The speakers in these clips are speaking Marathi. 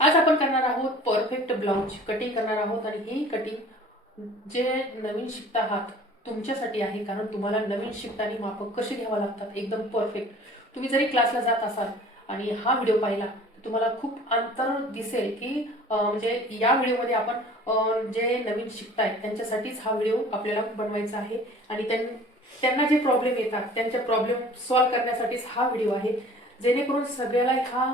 आज आपण करणार आहोत परफेक्ट ब्लाउज कटिंग करणार आहोत आणि ही कटिंग जे नवीन शिकता आहात तुमच्यासाठी आहे, कारण तुम्हाला नवीन शिकताना माप कशी घ्यावा लागतात एकदम परफेक्ट. तुम्ही जरी क्लासला जात असाल आणि हा व्हिडिओ पाहिला तर तुम्हाला खूप अंतर दिसेल की म्हणजे या व्हिडिओमध्ये आपण जे नवीन शिकतायत त्यांच्यासाठीच हा व्हिडिओ आपल्याला बनवायचा आहे आणि त्यांना जे प्रॉब्लेम येतात त्यांचे प्रॉब्लेम सॉल्व्ह करण्यासाठीच हा व्हिडिओ आहे, जेणेकरून सगळ्याला हा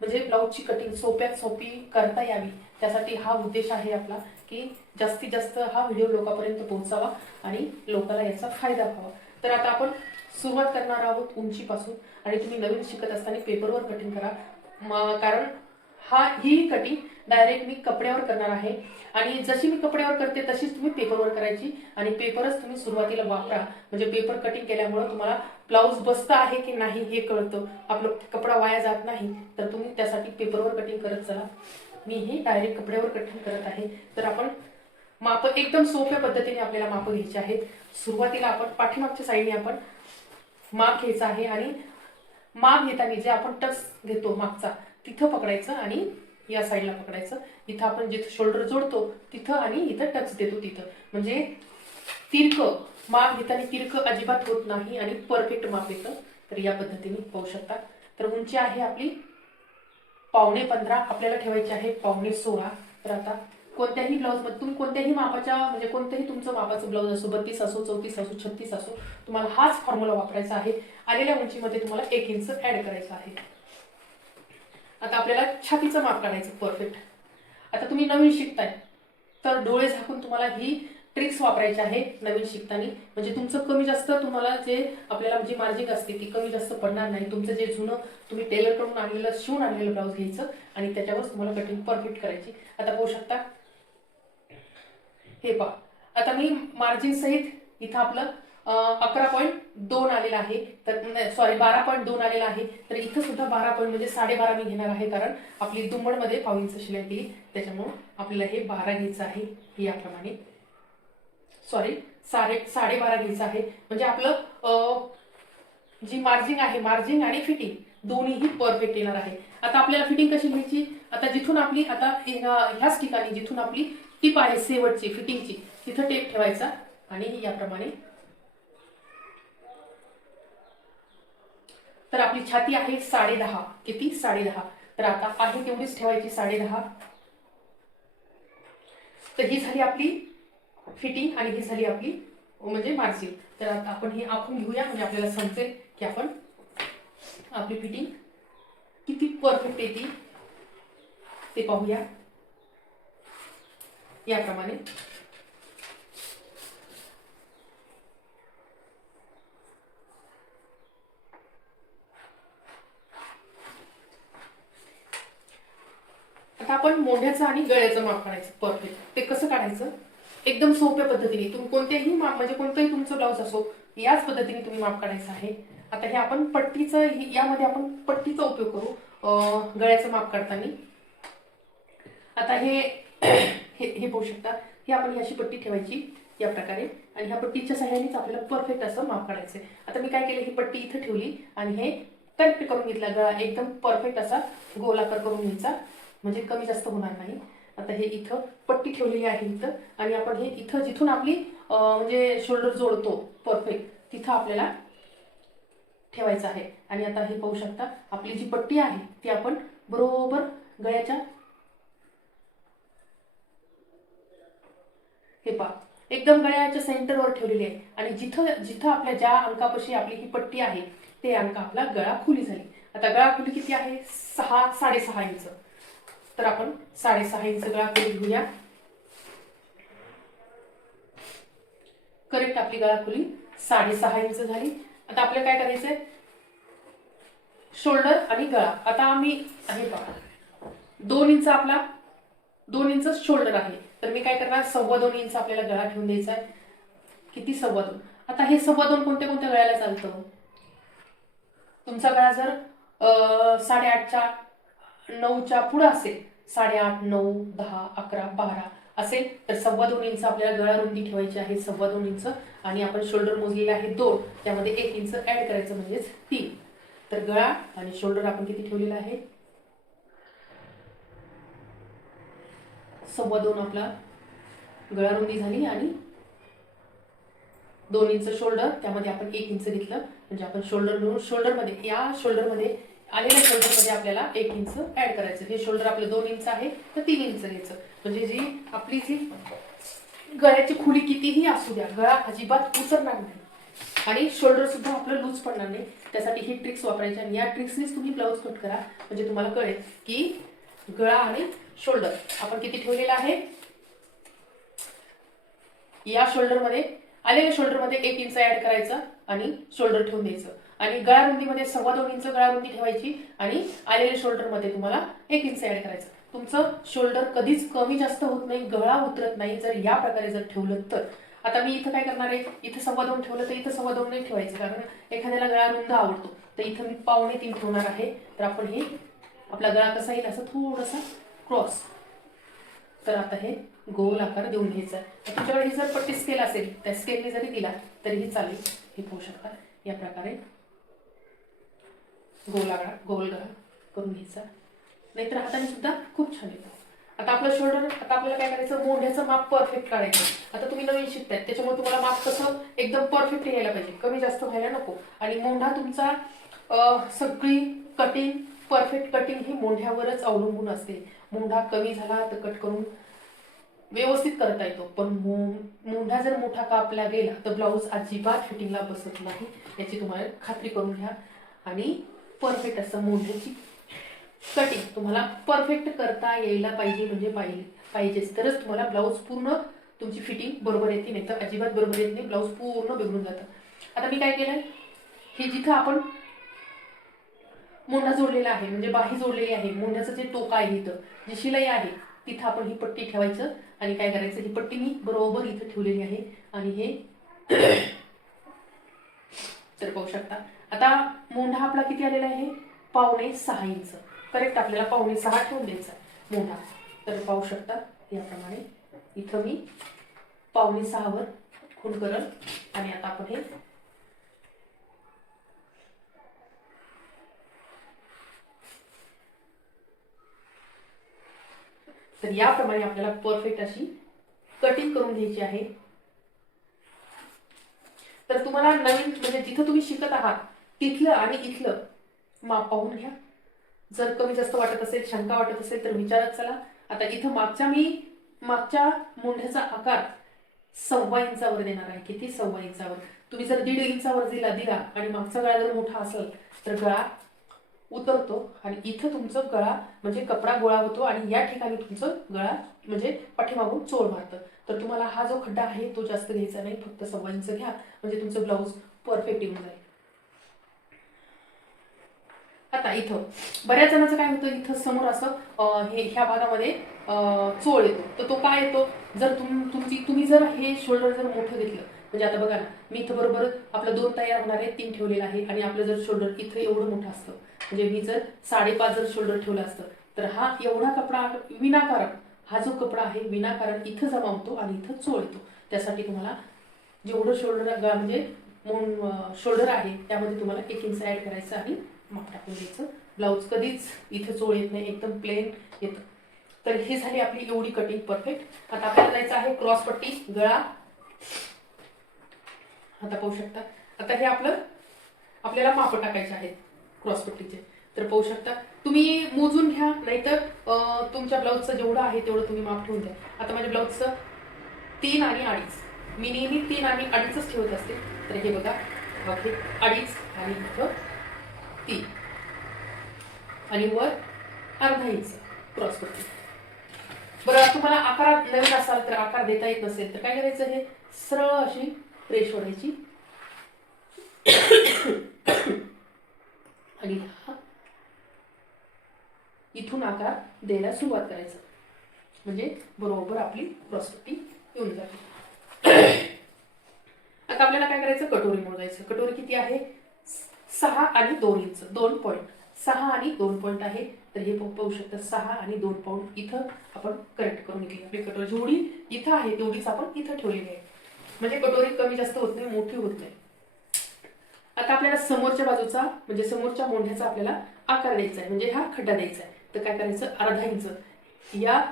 म्हणजे ब्लाऊजची कटिंग सोप्यात सोपी करता यावी. त्यासाठी हा उद्देश आहे आपला की जास्तीत जास्त हा व्हिडिओ लोकांपर्यंत पोहोचावा आणि लोकांना याचा फायदा व्हावा. तर आता आपण सुरुवात करणार आहोत उंचीपासून आणि तुम्ही नवीन शिकत असताना पेपरवर कटिंग करा, कारण ही कटिंग डायरेक्ट मी कपड्यावर करणार आहे आणि जशी मी कपड्यावर करते तशीच तुम्ही पेपरवर करायची आणि पेपरच तुम्ही सुरुवातीला वापरा. म्हणजे पेपर कटिंग केल्यामुळे तुम्हाला ब्लाऊज बसता आहे की नाही हे कळतं, आपलं कपडा वाया जात नाही. तर तुम्ही त्यासाठी पेपरवर कटिंग करत चला. मी हे डायरेक्ट कपड्यावर कटिंग करत आहे. तर आपण माप एकदम सोप्या पद्धतीने आपल्याला माप घ्यायची आहेत. सुरुवातीला आपण पाठीमागच्या साईडने आपण माप घ्यायचा आहे आणि माप घेताना जे आपण टक्स घेतो मागचा तिथं पकडायचं आणि या साईडला पकडायचं. इथं आपण जिथं शोल्डर जोडतो तिथं आणि इथं टक्स देतो तिथं, म्हणजे तिरकं माप घेताना तिरकं अजिबात होत नाही आणि परफेक्ट माप येतं. तर या पद्धतीने पाहू शकता. तर उंची आहे आपली 15.5, आपल्याला ठेवायची आहे 15.16. तर आता कोणत्याही ब्लाऊजमध्ये तुम्ही कोणत्याही मापाच्या म्हणजे कोणत्याही तुमचं मापाचं ब्लाऊज असो, 32 असो, 34 असो, 36 असो, तुम्हाला हाच फॉर्म्युला वापरायचा आहे. आलेल्या उंचीमध्ये तुम्हाला 1 इंच ऍड करायचं आहे. आता आपल्याला छातीचं माप काढायचं परफेक्ट. आता तुम्ही नवीन शिकताय तर डोळे झाकून तुम्हाला ही ट्रिक्स वापरायची आहे नवीन शिकताना, म्हणजे तुमचं कमी जास्त तुम्हाला जे आपल्याला जी मार्जिंग असते ती कमी जास्त पडणार नाही. तुमचं जे जुनं तुम्ही टेलरकडून आणलेलं शिवून आणलेलं ब्लाऊज घ्यायचं आणि त्याच्यावर तुम्हाला कटिंग परफेक्ट करायची. आता पाहू शकता, हे पहा. आता मी मार्जिन सहित इथं आपलं 11.2 आलेलं आहे, तर सॉरी 12.2 आलेलं आहे. तर इथं सुद्धा 12 म्हणजे 12.5 मी घेणार आहे, कारण आपली दुम्बडमध्ये 1/2 इंच शिलाई केली त्याच्यामुळं आपल्याला हे 12 घ्यायचं आहे. याप्रमाणे सॉरी 12.5 घ्यायचं आहे. म्हणजे आपलं जी मार्जिंग आहे, मार्जिंग आणि फिटिंग दोन्हीही परफेक्ट येणार आहे. आता आपल्याला फिटिंग कशी घ्यायची, आता जिथून आपली आता ह्याच ठिकाणी जिथून आपली टिप आहे शेवटची फिटिंगची तिथं टेप ठेवायचा आणि याप्रमाणे. तर आपली छाती आहे 10.5. किती? 10.5. तर आता आहे तेवढीच ठेवायची 10.5. तर ही झाली आपली फिटिंग आणि ही झाली आपली म्हणजे मार्जिंग. तर आता आपण हे आखून घेऊया म्हणजे आपल्याला समजेल की आपण आपली फिटिंग किती परफेक्ट येते ते पाहूया. याप्रमाणे आता आपण मोढ्याचं आणि गळ्याचं माप काढायचं परफेक्ट. ते कसं काढायचं एकदम सोप्या पद्धतीने. तुम्ही कोणतेही माप म्हणजे कोणतंही तुमचं ब्लाऊज असो याच पद्धतीने तुम्ही माप काढायचं आहे. आता हे आपण पट्टीचं यामध्ये आपण पट्टीचा उपयोग करू गळ्याचं माप काढताना. आता हे हे पाहू शकता, ही आपण अशी पट्टी ठेवायची या प्रकारे आणि ह्या पट्टीच्या सहाय्यानेच आपल्याला परफेक्ट असं माप काढायचं आहे. आता मी काय केलं, ही पट्टी इथं ठेवली आणि हे करेक्ट करून घेतला. गळा एकदम परफेक्ट असा गोलाकार करून घ्यायचा, म्हणजे कमी जास्त होणार नाही. आता हे इथं पट्टी ठेवलेली आहे इथं आणि आपण हे इथं जिथून आपली म्हणजे शोल्डर जोडतो परफेक्ट तिथं आपल्याला ठेवायचं आहे. आणि आता हे पाहू शकता, आपली जी पट्टी आहे ती आपण बरोबर गळ्याच्या हे पहा एकदम गळ्याच्या सेंटरवर ठेवलेली आहे आणि जिथं जिथं आपल्या ज्या अंकापाशी आपली ही पट्टी आहे ते अंक आपला गळा खुली झाली. आता गळा खुली किती आहे? 6.5 इंच. तर आपण 6.5 इंच गळा खुली घेऊया. करेक्ट आपली गळा खुली 6.5 इंच झाली. आता आपल्याला काय करायचंय, शोल्डर आणि गळा. आता आम्ही हे बघा 2 इंच आपला 2 इंच शोल्डर आहे, तर मी काय करणार 2.25 इंच आपल्याला गळा ठेवून द्यायचा आहे. किती? 2.25. आता हे 2.25 कोणत्या कोणत्या गळ्याला चालतं? तुमचा गळा जर 8.5च्या 9च्या पुढे असेल, 8.5, 9, 10, 11, 12 असेल तर 2.25 इंच आपल्याला गळा रुंदी ठेवायची आहे. 2.25 इंच आणि आपण शोल्डर मोजलेला आहे 2, त्यामध्ये 1 इंच ऍड करायचं म्हणजेच 3. तर गळा आणि शोल्डर आपण किती ठेवलेला आहे? 2.25 आपला गळा रुंदी झाली आणि 2 इंच शोल्डर, त्यामध्ये आपण 1 इंच घेतलं म्हणजे आपण शोल्डर मिळून शोल्डरमध्ये या शोल्डरमध्ये आलेल्या शोल्डरमध्ये आपल्याला 1 इंच ऍड करायचं. हे शोल्डर आपलं 2 इंच आहे तर 3 इंच घ्यायचं. म्हणजे जी आपली जी गळ्याची खुली कितीही असू द्या, गळा अजिबात उतरणार नाही आणि शोल्डर सुद्धा आपलं लूज पडणार नाही. त्यासाठी ही ट्रिक्स वापरायची आणि या ट्रिक्सनीच तुम्ही ब्लाऊज कट करा. म्हणजे तुम्हाला कळेल की गळा आणि शोल्डर आपण किती ठेवलेला आहे. या शोल्डरमध्ये आलेल्या शोल्डरमध्ये 1 इंच ऍड करायचा आणि शोल्डर ठेवून द्यायचं आणि गळा रुंदीमध्ये 2.25 इंच गळा रुंदी ठेवायची आणि आलेल्या शोल्डरमध्ये तुम्हाला 1 इंच ऍड करायचं. तुमचं शोल्डर कधीच कमी जास्त होत नाही, गळा उतरत नाही जर या प्रकारे जर ठेवलं तर. आता मी इथं काय करणार आहे, इथं 2.25 ठेवलं तर इथं 2.25 नाही ठेवायचं, कारण एखाद्याला गळा रुंद आवडतो. तर इथं मी 2.25 ठेवणार आहे. तर आपण हे आपला गळा कसा येईल असं थोडासा क्रॉस. तर आता हे गोल आकार देऊन घ्यायचा. तुमच्याकडे ही जर पट्टी स्केल असेल त्या स्केलने जरी दिला तरीही चालेल. हे पाहू शकता या प्रकारे गोल गळा करून घ्यायचा. नाहीतर हाताने सुद्धा खूप छान येतो. आता आपलं शोल्डर, आता आपल्याला काय करायचं, मोंढ्याचं माप परफेक्ट काढायचं. आता तुम्ही नवीन शिकताय त्याच्यामुळे तुम्हाला माप कसं एकदम परफेक्ट यायला पाहिजे, कमी जास्त व्हायला नको. आणि मोंढा तुमचा सगळी कटिंग परफेक्ट कटिंग ही मोंढ्यावरच अवलंबून असते. मोंढा कमी झाला तर कट करून व्यवस्थित करता येतो, पण मोंढा जर मोठा कापला गेला तर ब्लाऊज अजिबात फिटिंगला बसत नाही. याची तुम्हाला खात्री करून घ्या. आणि परफेक्ट असं मोंढ्याची कटिंग तुम्हाला परफेक्ट करता यायला पाहिजे. म्हणजे पाहिजेच तरच तुम्हाला ब्लाऊज पूर्ण तुमची फिटिंग बरोबर येते, नाही तर अजिबात बरोबर येत नाही, ब्लाऊज पूर्ण बिघडून जातं. आता मी काय केलंय, हे जिथं आपण मोंढा जोडलेला आहे म्हणजे बाही जोडलेली आहे, मोंढ्याचं जे टोक आहे इथं जी शिलाई आहे तिथं आपण ही पट्टी ठेवायचं. आणि काय करायचं, ही पट्टी मी बरोबर इथं ठेवलेली आहे. आणि हे तर पाहू शकता आता मोंढा आपला किती आलेला आहे, 5.25 इंच. करेक्ट आपल्याला 5.25 ठेवून द्यायचा मोंढा. तर पाहू शकता याप्रमाणे इथं मी 5.25 वर खूण करल. आणि आता आपण हे तर याप्रमाणे आपल्याला परफेक्ट अशी कटिंग करून घ्यायची आहे. तर तुम्हाला नवीन म्हणजे जिथं तुम्ही शिकत आहात तिथलं आणि इथलं माप पाहून घ्या. जर कमी जास्त वाटत असेल, शंका वाटत असेल तर विचारत चला. आता इथं मागच्या मोंढ्याचा आकार 1.25 इंचावर देणार आहे. किती? 1.25 इंचावर. तुम्ही जर 1.5 इंचावर दिला आणि मागचा गळा जर मोठा असेल तर गळा उतरतो आणि इथं तुमचं गळा म्हणजे कपडा गोळा होतो आणि या ठिकाणी तुमचं गळा म्हणजे पाठीमागून चोळ मारतं. तर तुम्हाला हा जो खड्डा आहे तो जास्त घ्यायचा नाही, फक्त 1.25 इंच घ्या म्हणजे तुमचं ब्लाऊज परफेक्ट येऊन जाईल. आता इथं बऱ्याच जणांचं काय होतं, इथं समोर असं ह्या भागामध्ये चोळ येतो. तर तो काय येतो, जर तुम्ही जर हे शोल्डर जर मोठं घेतलं म्हणजे आता बघा ना, मी इथं बरोबर आपलं 2 तयार होणार आहे, 3 ठेवलेलं आहे आणि आपलं जर शोल्डर इथं एवढं मोठं असतं म्हणजे मी जर 5.5 जर शोल्डर ठेवलं असतं तर हा एवढा कपडा विनाकारण, हा जो कपडा आहे विनाकारण इथं जमा होतो आणि इथं चोळ येतो. त्यासाठी तुम्हाला जेवढं शोल्डर म्हणजे शोल्डर आहे त्यामध्ये तुम्हाला 1 इंच ऍड करायचं आणि माप टाकून द्यायचं. ब्लाऊज कधीच इथे चोळ येत नाही, एकदम प्लेन येतं. तर हे झाली आपली एवढी कटिंग परफेक्ट. आता आपल्याला जायचं आहे क्रॉस पट्टी गळा. आता पाहू शकता आता हे आपल्याला माप टाकायचे आहेत क्रॉस पट्टीचे. तर पाहू शकता तुम्ही मोजून घ्या, नाहीतर तुमच्या ब्लाऊजचं जेवढं आहे तेवढं तुम्ही माप ठेवून द्या. आता माझ्या ब्लाऊजचं 3 आणि 2.5, मी नेहमी 3 आणि 2.5च ठेवत असते. तर हे बघा, हे 2.5 आणि इथं 3 आणि वर 1/2 इंच क्रॉस पट्टी. बरं, तुम्हाला आकारात नवीन असाल तर आकार देता येत नसेल तर काय करायचं, हे सरळ अशी रेष ओढायची आणि इथून आकार द्यायला सुरुवात करायचं म्हणजे बरोबर आपली क्रॉस पट्टी येऊन जाते. आता आपल्याला काय करायचं, कटोरी मोजायचं. कटोरी किती आहे, 6 आणि 2 इंच, 2 पॉईंट. 6 आणि 2 पॉईंट आहे. तर हे पाहू शकता 6 आणि 2 पॉईंट इथं आपण करेक्ट करून घेतली. आपली कटोरी जेवढी इथं आहे तेवढीच आपण इथं ठेवलेली आहे. म्हणजे कटोरी कमी जास्त होत नाही, मोठी होत नाही. आता आपल्याला समोरच्या बाजूचा म्हणजे समोरच्या मोंढ्याचा आपल्याला आकार द्यायचा आहे, म्हणजे हा खड्डा द्यायचा आहे. तर काय करायचं, 1/2 इंच या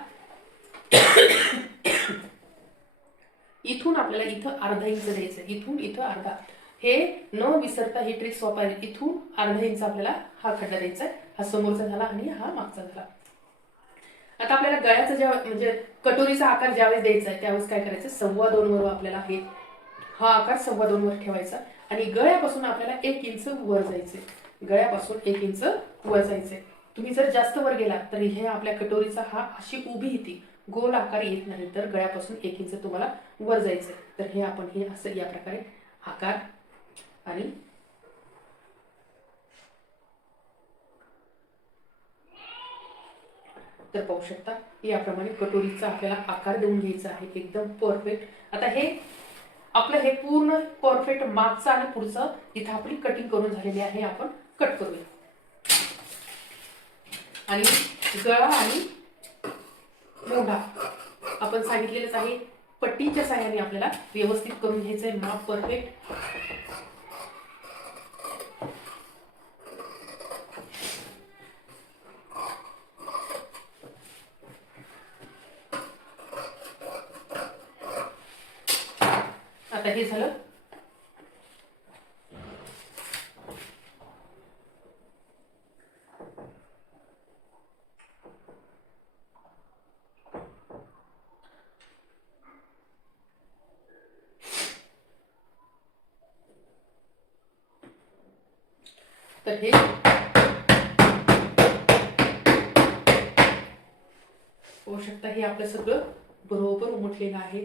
इथून आपल्याला इथं अर्धा इंच द्यायचं, इथून इथं अर्धा. हे न विसरता ही ट्रिक्स वापरायची. इथून अर्धा इंच आपल्याला हा खड्डा द्यायचा आहे. हा समोरचा झाला आणि हा मागचा झाला. आता आपल्याला गळ्याचा जेव्हा म्हणजे कटोरीचा आकार ज्यावेळेस द्यायचा आहे त्यावेळेस काय करायचं, 2.25 वर आपल्याला हा आकार 2.25 वर ठेवायचा आणि गळ्यापासून आपल्याला 1 इंच वर जायचे. गळ्यापासून 1 इंच वर जायचे. तुम्ही जर जास्त वर गेला तर हे आपल्या कटोरीचा हा अशी उभी येते, गोल आकार येत नाही. तर गळ्यापासून 1 इंच तुम्हाला वर जायचंय. तर हे आपण हे असं या प्रकारे आकार आणि तर पाहू शकता याप्रमाणे कटोरीचा आपल्याला आकार देऊन घ्यायचा आहे एकदम परफेक्ट. आता हे आपलं हे पूर्ण परफेक्ट मागचं आणि पुढचं इथं आपली कटिंग करून झालेली आहे. आपण कट करूया आणि गळा आणि मोढा आपण सांगितलेलंच आहे. पट्टीच्या साहाय्याने आपल्याला व्यवस्थित करून घ्यायचंय माप परफेक्ट. आता हे झालं. तर हे होऊ शकता. हे आपलं सगळं बरोबर उमटलेलं आहे.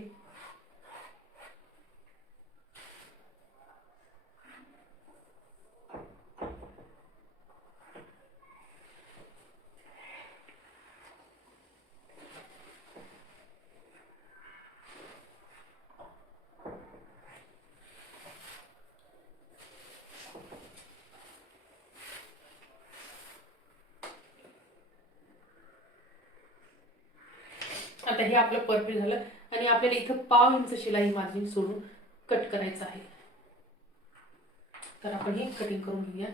आता हे आपलं परफेक्ट झालं आणि आपल्याला इथं 1/2 इंच शिलाई मार्जिन सोडून कट करायचं आहे. तर आपण हे कटिंग करून घेऊया.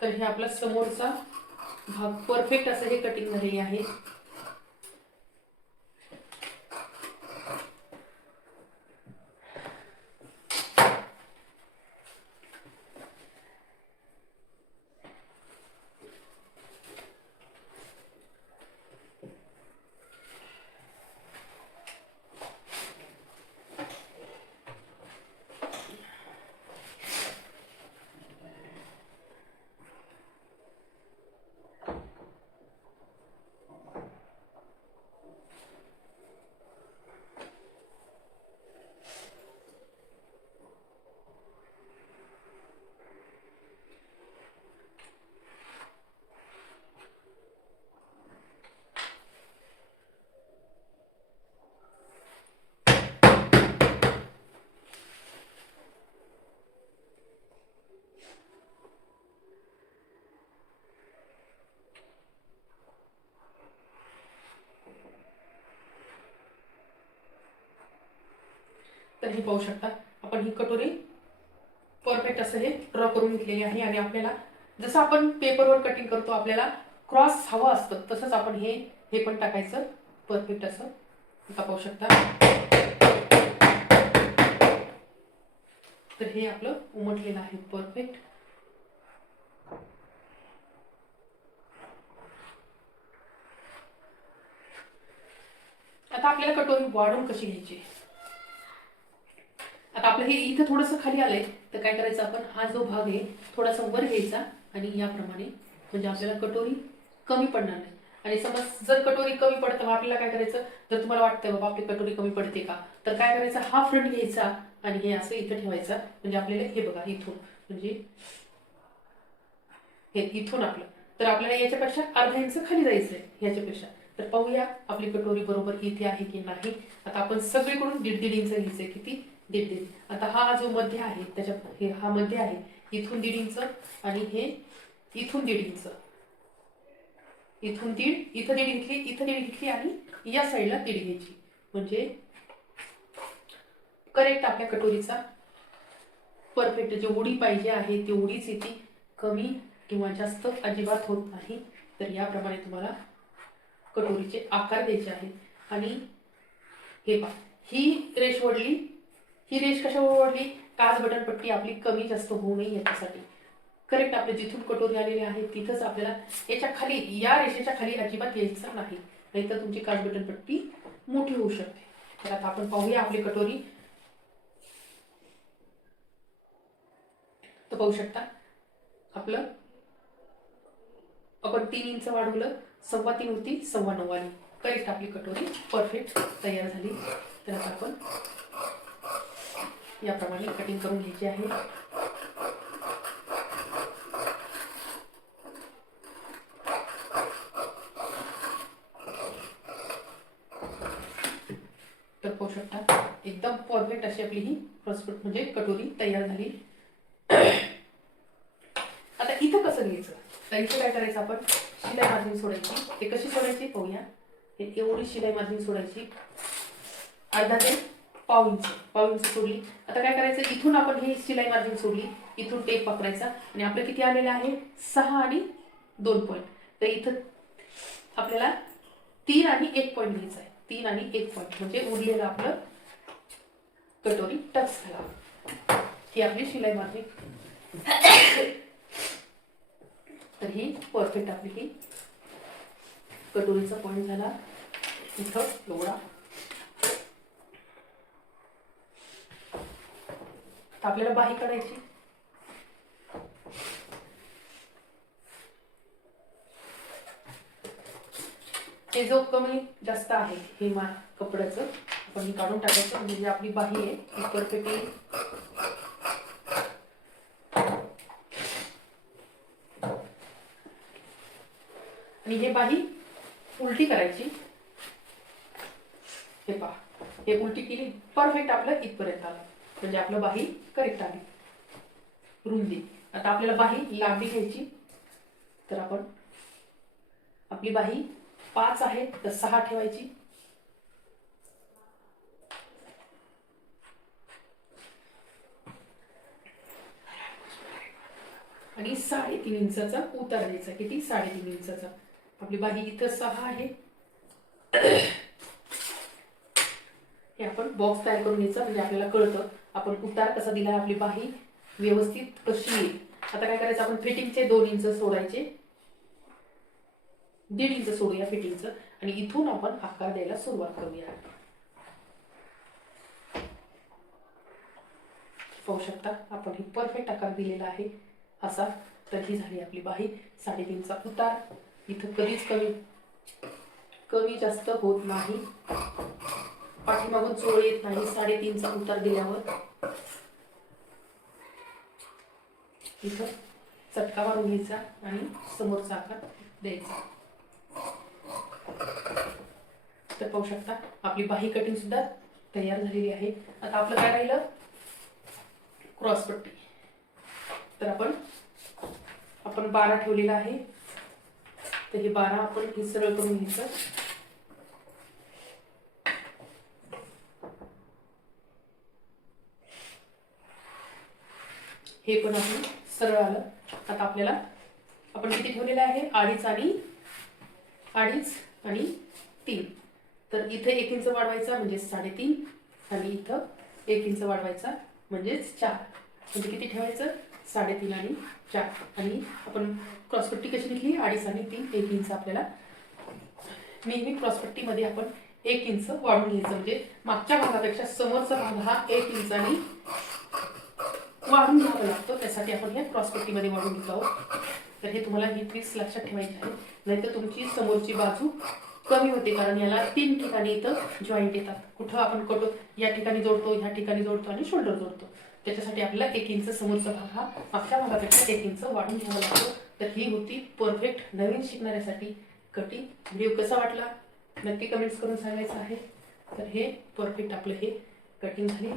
तर हे आपला समोरचा भाग परफेक्ट असं हे कटिंग झालेली आहे. तर हे पाहू शकता आपण ही कटोरी परफेक्ट असं हे ड्रॉ करून घेतलेली आहे. आणि आपल्याला जसं आपण पेपरवर कटिंग करतो आपल्याला क्रॉस हवं असतं तसंच आपण हे पण टाकायचं परफेक्ट असं. आता पाहू शकता. तर हे आपलं उमटलेलं आहे परफेक्ट. आता आपल्याला कटोरी वाढून कशी घ्यायची. आता आपलं हे इथं थोडंसं खाली आलंय तर काय करायचं, आपण हा जो भाग आहे थोडासा वर घ्यायचा आणि याप्रमाणे म्हणजे आपल्याला कटोरी कमी पडणार नाही. आणि समज जर कटोरी कमी पडतं मग आपल्याला काय करायचं, जर तुम्हाला वाटतं बाबा आपली कटोरी कमी पडते का, तर काय करायचं, हा फ्रंट घ्यायचा आणि हे असं इथं ठेवायचं. म्हणजे आपल्याला हे बघा इथून म्हणजे हे इथून आपलं, तर आपल्याला याच्यापेक्षा अर्धा इंच खाली जायचं आहे ह्याच्यापेक्षा. तर पाहूया आपली कटोरी बरोबर इथे आहे की नाही. आता आपण सगळीकडून 1.5 इंच घ्यायचंय. किती? 1.5. आता हा जो मध्य आहे त्याच्यात हा मध्य आहे, इथून 1.5 इंच आणि हे इथून 1.5 इंच, इथून 1.5, इथं 1.5 घेतली, इथं 1.5 घेतली आणि या साईडला 1.5 घ्यायची. म्हणजे करेक्ट आपल्या कटोरीचा परफेक्ट जेवढी पाहिजे आहे तेवढीच येते, कमी किंवा जास्त अजिबात होत नाही. तर याप्रमाणे तुम्हाला कटोरीचे आकार द्यायचे आहेत. आणि हे पहा, ही रेष ओढली, ही रेष कशावर ओढली? काच बटन पट्टी आपली कमी जास्त होऊ नये याच्यासाठी. करेक्ट आपले जिथून कटोरी आलेली आहे तिथंच आपल्याला याच्या खाली, या रेषेच्या खाली अजिबात यायचं नाही, नाहीतर तुमची काच बटन पट्टी मोठी होऊ शकते. तर आता आपण पाहूया आपली कटोरी. तर पाहू शकता आपलं, आपण 3 इंच वाढवलं, 3.25 होती, 9.25 आली. करेक्ट आपली कटोरी परफेक्ट तयार झाली. तर आता आपण याप्रमाणे कटिंग करून घ्यायची आहे. तर पाहू शकता एकदम परफेक्ट अशी आपली ही फ्रस्टफूट म्हणजे कटोरी तयार झाली. आता इथं कसं घ्यायचं? तर इथं काय करायचं? आपण शिलाई मार्जिन सोडायची. ते कशी सोडायची पाहूया. हे एवढी शिलाई मार्जिन सोडायची, अर्धा ते पाव इंच सोडली. आता काय करायचं? इथून आपण हे शिलाई मार्जिन सोडली, इथून टेप पकडायचा आणि आपलं किती आलेलं आहे? 6 आणि 2 पॉईंट. तर इथं आपल्याला 3 आणि 1 पॉईंट घ्यायचा आहे. 3 आणि 1 पॉईंट म्हणजे उरलेलं आपलं कटोरी टच झाला. ही आपली शिलाई मार्जिन. तर ही परफेक्ट आपली ही कटोरीचा पॉईंट झाला. इथं एवढा. आपल्याला बाही काढायची. हे जो कमी जास्त आहे हे कपड्याचं आपण हे काढून टाकायचं, म्हणजे आपली बाही आहे ती परफेक्ट येईल. आणि हे बाही उलटी करायची. हे पहा, हे उलटी केली, परफेक्ट आपलं इथपर्यंत आलं, म्हणजे आपलं बाही करेक्ट आली रुंदी. आता आपल्याला बाही लांबी घ्यायची. तर आपण आपली बाही 5 आहे तर 6 ठेवायची. आणि 3.5 इंचाचा उतार द्यायचा. किती? 3.5 इंचाचा. आपली बाही इथं 6 आहे. हे आपण बॉक्स तयार करून घ्यायचा, म्हणजे आपल्याला कळतं आपण उतार कसा दिला, आपली बाही व्यवस्थित कशी येईल. आता काय करायचं? आपण फिटिंगचे 2 इंच सोडायचे, 1.5 इंच सोडूया फिटिंगचं आणि इथून आपण आकार द्यायला सुरुवात करूया. पाहू शकता आपण ही परफेक्ट आकार दिलेला आहे असा. तर ही झाली आपली बाही. 3.5चा उतार. इथं कधीच कमी जास्त होत नाही, पाठीमागून चोळ येत नाही 3.5चा उतार दिल्यावर. इथं चटका मारून घ्यायचा आणि समोरचा आकार द्यायचा. तर पाहू शकता आपली बाही कटिंग सुद्धा तयार झालेली आहे. आता आपलं काय राहिलं? क्रॉसपट्टी. तर आपण 12 ठेवलेला आहे. तर हे 12 आपण हे सरळ करून घ्यायचं. हे पण आपण सरळ आलं. आता आपल्याला आपण किती ठेवलेलं आहे? 2.5 आणि 3. तर इथे 1 इंच वाढवायचा म्हणजे 3.5 आणि इथं 1 इंच वाढवायचा म्हणजेच 4. म्हणजे किती ठेवायचं? 3.5 आणि 4. आणि आपण क्रॉसपट्टी कशी घेतली? 2.5 आणि 3. 1 इंच आपल्याला नेहमी क्रॉसपट्टीमध्ये आपण 1 इंच वाढून घ्यायचं, म्हणजे मागच्या भागापेक्षा समोरचा भाग हा 1 इंचानी वाढून घ्यावा लागतो. त्यासाठी आपण हे क्रॉसपट्टीमध्ये वाढून घेत आहोत. तर हे तुम्हाला ही ट्रिक्स लक्षात ठेवायची आहे, नाहीतर तुमची समोरची बाजू कमी होते. कारण याला 3 ठिकाणी इथं जॉईंट येतात. कुठं आपण या ठिकाणी जोडतो, ह्या ठिकाणी जोडतो आणि शोल्डर जोडतो. त्याच्यासाठी आपल्याला 1 इंच समोरचा भाग हा मागच्या भागापेक्षा 1 इंच वाढून घ्यावा लागतो. तर ही होती परफेक्ट नवीन शिकणाऱ्यासाठी कटिंग. व्हिडिओ कसा वाटला नक्की कमेंट्स करून सांगायचं आहे. तर हे परफेक्ट आपलं हे कटिंग झाली.